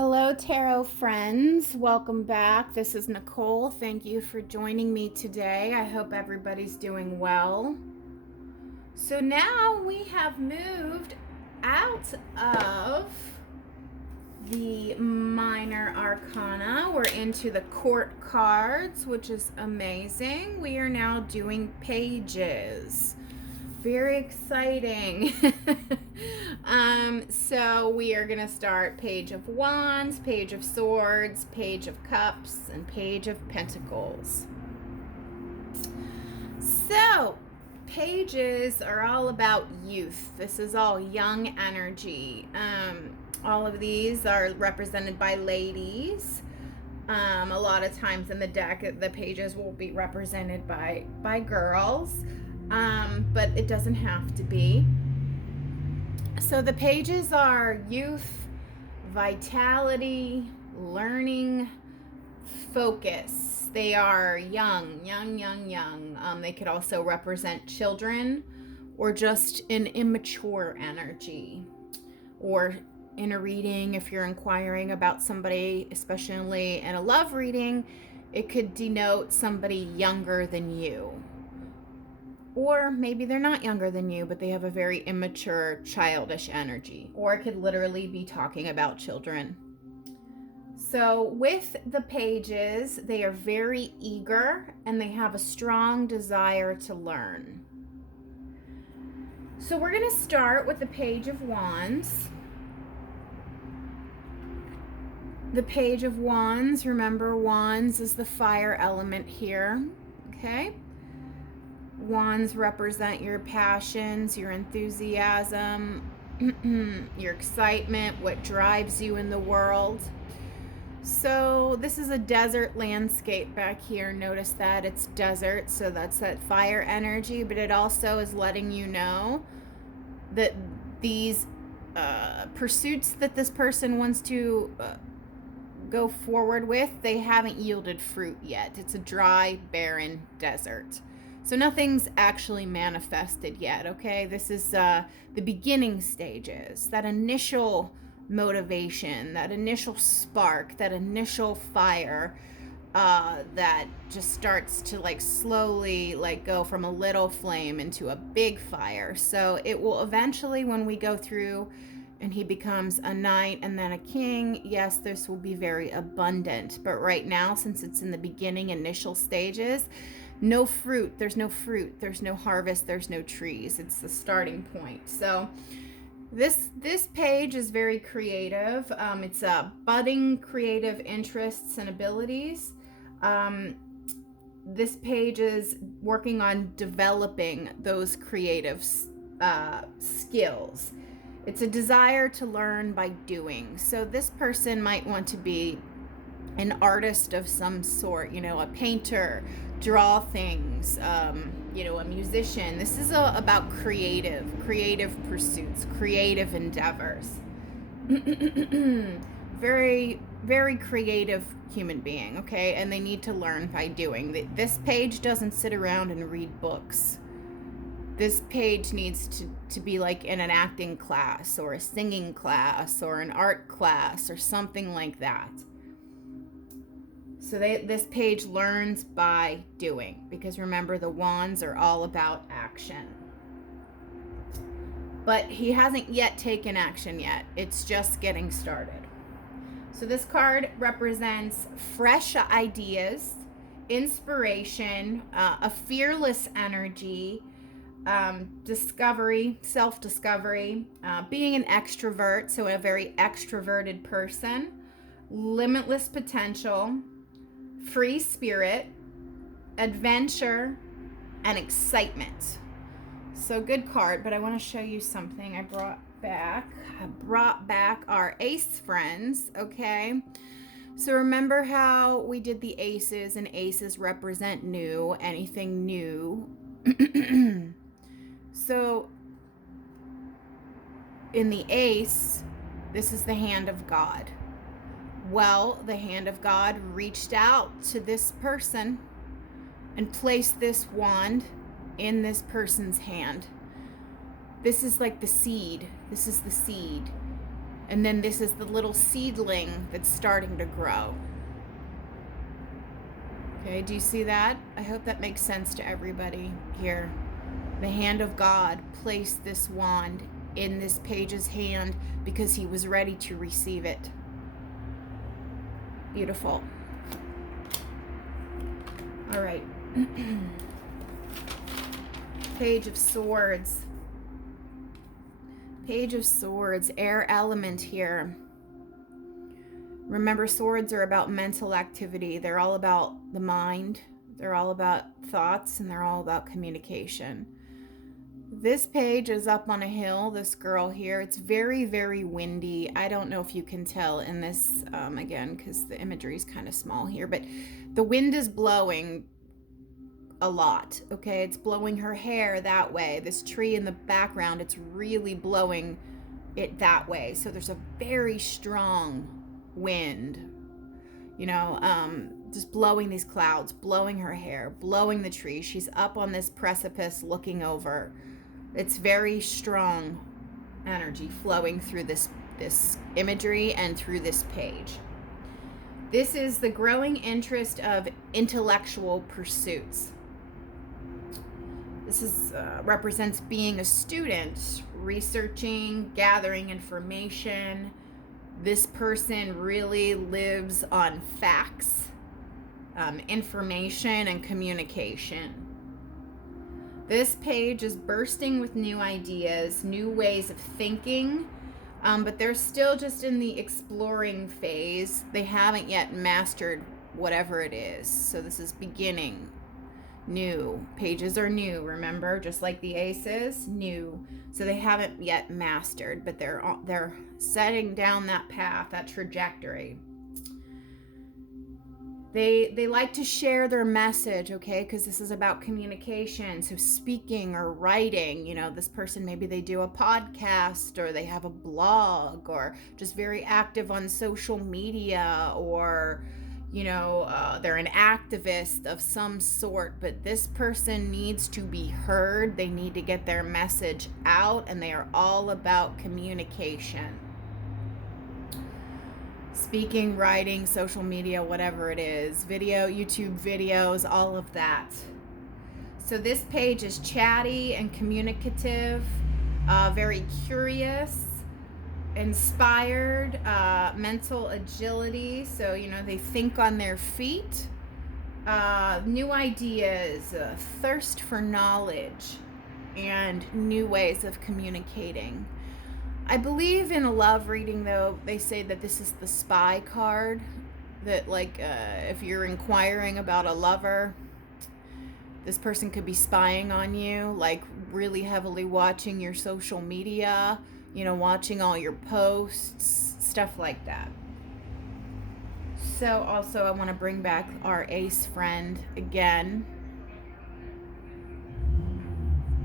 Hello, tarot friends. Welcome back. This is Nicole. Thank you for joining me today. I hope everybody's doing well. So now we have moved out of the minor arcana. We're into the court cards, which is amazing. We are now doing pages. Very exciting. So we are going to start Page of Wands, Page of Swords, Page of Cups, and Page of Pentacles. So, pages are all about youth. This is all young energy. All of these are represented by ladies. A lot of times in the deck, the pages will be represented by girls. But it doesn't have to be. So the pages are youth, vitality, learning, focus. They are young. They could also represent children or just an immature energy. Or in a reading, if you're inquiring about somebody, especially in a love reading, it could denote somebody younger than you. Or maybe they're not younger than you, but they have a very immature, childish energy. Or it could literally be talking about children. So with the pages, they are very eager and they have a strong desire to learn. So we're going to start with the Page of Wands. The Page of Wands, remember, wands is the fire element here. Okay? Wands represent your passions, your enthusiasm, your excitement, what drives you in the world. So this is a desert landscape back here. Notice that it's desert, so that's that fire energy, but it also is letting you know that these pursuits that this person wants to go forward with, they haven't yielded fruit yet. It's a dry, barren desert. So nothing's actually manifested yet, okay? This is the beginning stages, that initial motivation, that initial spark, that initial fire that just starts to slowly go from a little flame into a big fire. So it will eventually, when we go through and he becomes a knight and then a king, yes, this will be very abundant. But right now, since it's in the beginning initial stages, no fruit, there's no harvest, there's no trees. It's the starting point. So this page is very creative. It's budding creative interests and abilities. This page is working on developing those creative skills. It's a desire to learn by doing. So this person might want to be an artist of some sort, a painter, draw things, a musician. This is about creative pursuits, creative endeavors. Very, very creative human being, okay? And they need to learn by doing. This page doesn't sit around and read books. This page needs to be like in an acting class or a singing class or an art class or something like that. So this page learns by doing, because remember, the wands are all about action. But he hasn't yet taken action yet. It's just getting started. So this card represents fresh ideas, inspiration, a fearless energy, discovery, self-discovery, being an extrovert, so a very extroverted person, limitless potential, free spirit, adventure, and excitement. So good card, but I want to show you something I brought back. I brought back our ace friends, okay? So remember how we did the aces, and aces represent new, anything new. So in the ace, this is the hand of God. Well, the hand of God reached out to this person and placed this wand in this person's hand. This is like the seed. This is the seed. And then this is the little seedling that's starting to grow. Okay, do you see that? I hope that makes sense to everybody here. The hand of God placed this wand in this page's hand because he was ready to receive it. Beautiful. All right. Page of Swords. Page of Swords, air element here. Remember, swords are about mental activity. They're all about the mind. They're all about thoughts, and they're all about communication. This page is up on a hill, this girl here. It's very, very windy. I don't know if you can tell in this, again, because the imagery is kind of small here, but the wind is blowing a lot, okay? It's blowing her hair that way. This tree in the background, it's really blowing it that way. So there's a very strong wind, just blowing these clouds, blowing her hair, blowing the tree. She's up on this precipice looking over. It's very strong energy flowing through this imagery and through this page. This is the growing interest of intellectual pursuits. This represents being a student, researching, gathering information. This person really lives on facts, information, and communication. This page is bursting with new ideas, new ways of thinking, but they're still just in the exploring phase. They haven't yet mastered whatever it is. So this is beginning. New. Pages are new, remember? Just like the aces, new. So they haven't yet mastered, but they're setting down that path, that trajectory. They like to share their message, okay? Because this is about communication. So speaking or writing, this person, maybe they do a podcast, or they have a blog, or just very active on social media, or they're an activist of some sort, but this person needs to be heard. They need to get their message out, and they are all about communication. Speaking, writing, social media, whatever it is, YouTube videos, all of that. So this page is chatty and communicative, very curious, inspired, mental agility. So, they think on their feet, new ideas, thirst for knowledge, and new ways of communicating. I believe in a love reading, though, they say that this is the spy card, that if you're inquiring about a lover, this person could be spying on you, really heavily watching your social media, watching all your posts, stuff like that. So also I want to bring back our ace friend again.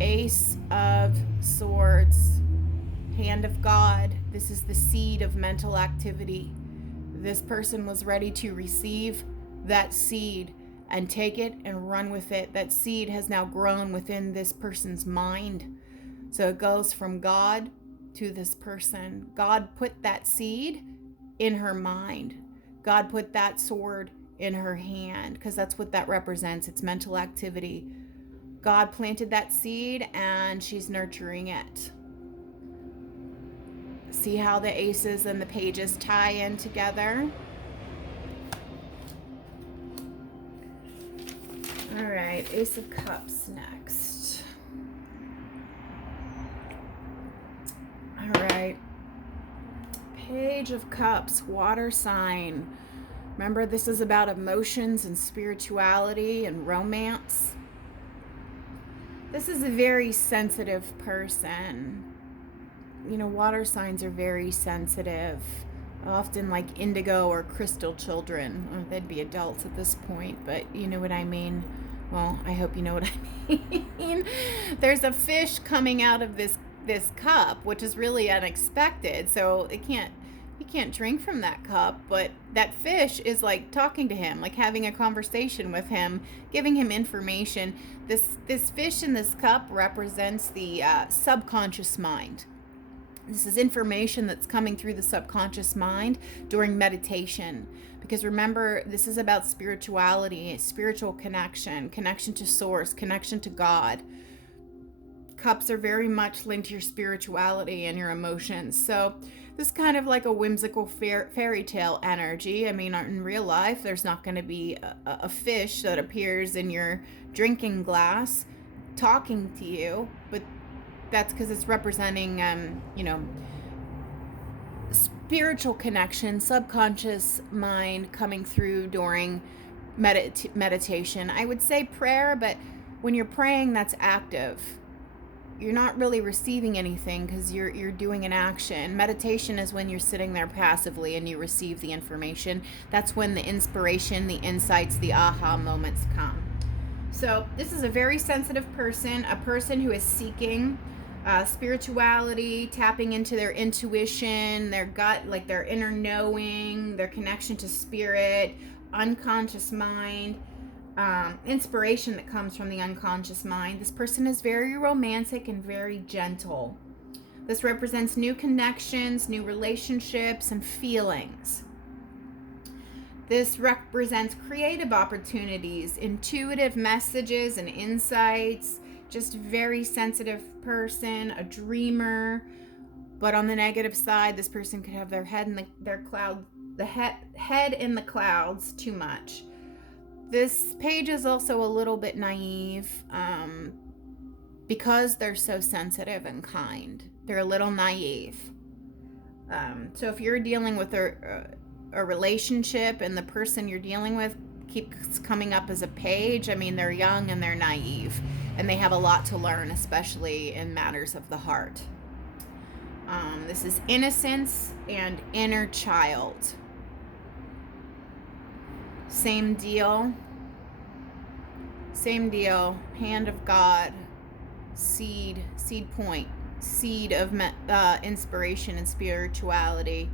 Ace of Swords, hand of God. This is the seed of mental activity. This person was ready to receive that seed and take it and run with it. That seed has now grown within this person's mind. So it goes from God to this person. God put that seed in her mind. God put that sword in her hand, because that's what that represents. It's mental activity. God planted that seed, and she's nurturing it. See how the aces and the pages tie in together? All right, Ace of Cups next. All right. Page of Cups, water sign. Remember, this is about emotions and spirituality and romance. This is a very sensitive person. Water signs are very sensitive, often like indigo or crystal children. Well, they'd be adults at this point, but you know what I mean. Well, I hope you know what I mean. There's a fish coming out of this cup, which is really unexpected. So he can't drink from that cup, but that fish is like talking to him, like having a conversation with him, giving him information. This fish in this cup represents the subconscious mind. This is information that's coming through the subconscious mind during meditation. Because remember, this is about spirituality, spiritual connection, connection to source, connection to God. Cups are very much linked to your spirituality and your emotions. So this is kind of like a whimsical fairy tale energy. I mean, in real life, there's not going to be a fish that appears in your drinking glass talking to you, but that's because it's representing, spiritual connection, subconscious mind coming through during meditation. I would say prayer, but when you're praying, that's active. You're not really receiving anything because you're doing an action. Meditation is when you're sitting there passively and you receive the information. That's when the inspiration, the insights, the aha moments come. So this is a very sensitive person, a person who is seeking spirituality, tapping into their intuition, their gut, like their inner knowing, their connection to spirit, unconscious mind, inspiration that comes from the unconscious mind. This person is very romantic and very gentle. This represents new connections, new relationships, and feelings. This represents creative opportunities, intuitive messages and insights, just very sensitive person, a dreamer. But on the negative side, this person could have their head in head in the clouds too much. This page is also a little bit naive because they're so sensitive and kind. They're a little naive. So if you're dealing with a relationship and the person you're dealing with keeps coming up as a page, I mean, they're young and they're naive and they have a lot to learn, especially in matters of the heart. This is innocence and inner child. Same deal. Hand of God, seed point, seed of inspiration and spirituality.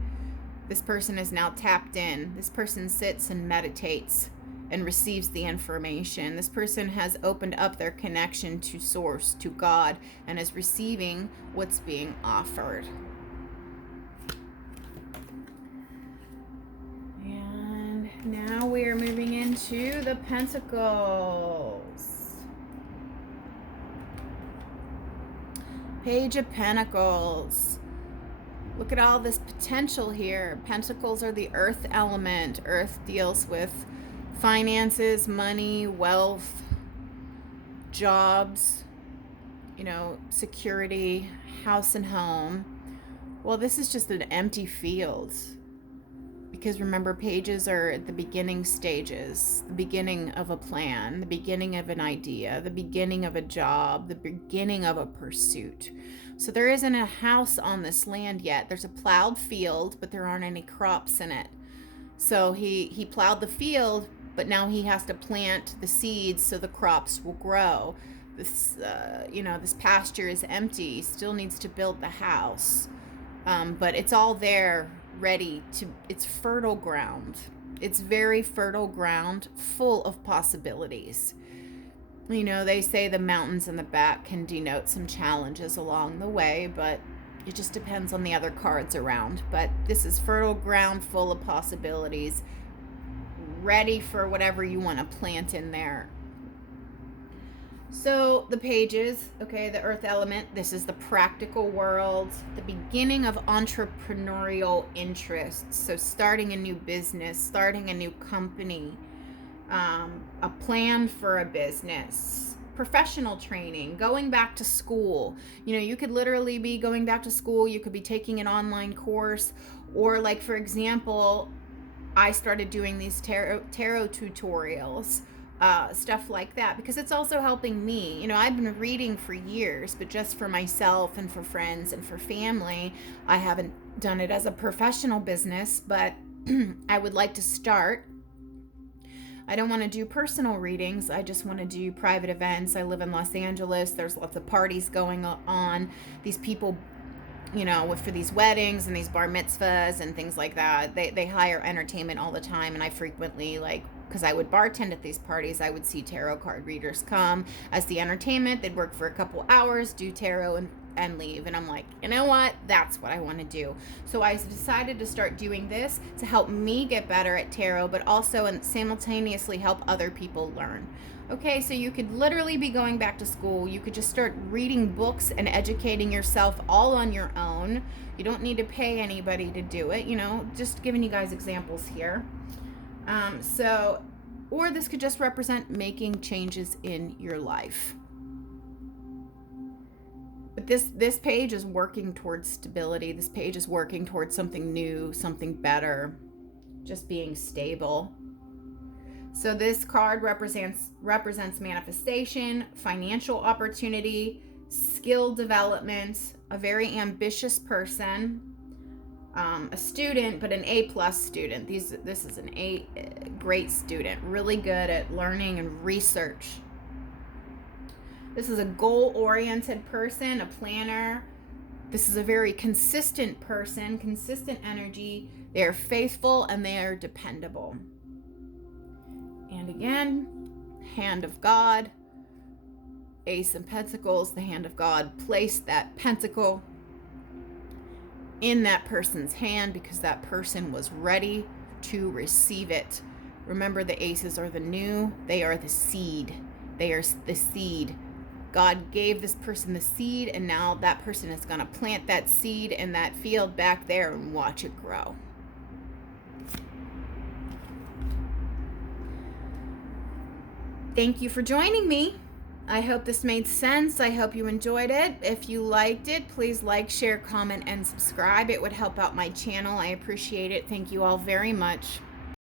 This person is now tapped in. This person sits and meditates and receives the information. This person has opened up their connection to source, to God, and is receiving what's being offered. And now we are moving into the Pentacles. Page of Pentacles. Look at all this potential here. Pentacles are the earth element. Earth deals with finances, money, wealth, jobs, security, house and home. Well, this is just an empty field. Because remember, pages are at the beginning stages, the beginning of a plan, the beginning of an idea, the beginning of a job, the beginning of a pursuit. So there isn't a house on this land yet. There's a plowed field, but there aren't any crops in it. So he plowed the field, but now he has to plant the seeds so the crops will grow. This pasture is empty. He still needs to build the house. But it's all there, ready to, it's fertile ground. It's very fertile ground, full of possibilities. They say the mountains in the back can denote some challenges along the way, but it just depends on the other cards around. But this is fertile ground full of possibilities, ready for whatever you want to plant in there. So the pages, the earth element, this is the practical world, the beginning of entrepreneurial interests. So starting a new business, starting a new company, a plan for a business, professional training, going back to school. You could literally be going back to school. You could be taking an online course, or like, for example, I started doing these tarot tutorials. Stuff like that, because it's also helping me. I've been reading for years, but just for myself and for friends and for family. I haven't done it as a professional business, but I would like to start. I don't want to do personal readings. I just want to do private events. I live in Los Angeles. There's lots of parties going on. These people, for these weddings and these bar mitzvahs and things like that, they hire entertainment all the time, and I frequently, because I would bartend at these parties, I would see tarot card readers come as the entertainment. They'd work for a couple hours, do tarot and leave. And I'm like, you know what? That's what I want to do. So I decided to start doing this to help me get better at tarot, but also and simultaneously help other people learn. Okay, so you could literally be going back to school. You could just start reading books and educating yourself all on your own. You don't need to pay anybody to do it, just giving you guys examples here. Or this could just represent making changes in your life. But this page is working towards stability. This page is working towards something new, something better, just being stable. So this card represents manifestation, financial opportunity, skill development, a very ambitious person, a student, but an A+ student. This is an A great student, really good at learning and research. This is a goal-oriented person, a planner. This is a very consistent person, consistent energy. They are faithful and they are dependable. And again, hand of God, Ace of Pentacles, the hand of God. Place that pentacle in that person's hand because that person was ready to receive it. Remember, the aces are the new. They are the seed. They are the seed. God gave this person the seed, and now that person is going to plant that seed in that field back there and watch it grow. Thank you for joining me. I hope this made sense. I hope you enjoyed it. If you liked it, please like, share, comment, and subscribe. It would help out my channel. I appreciate it. Thank you all very much.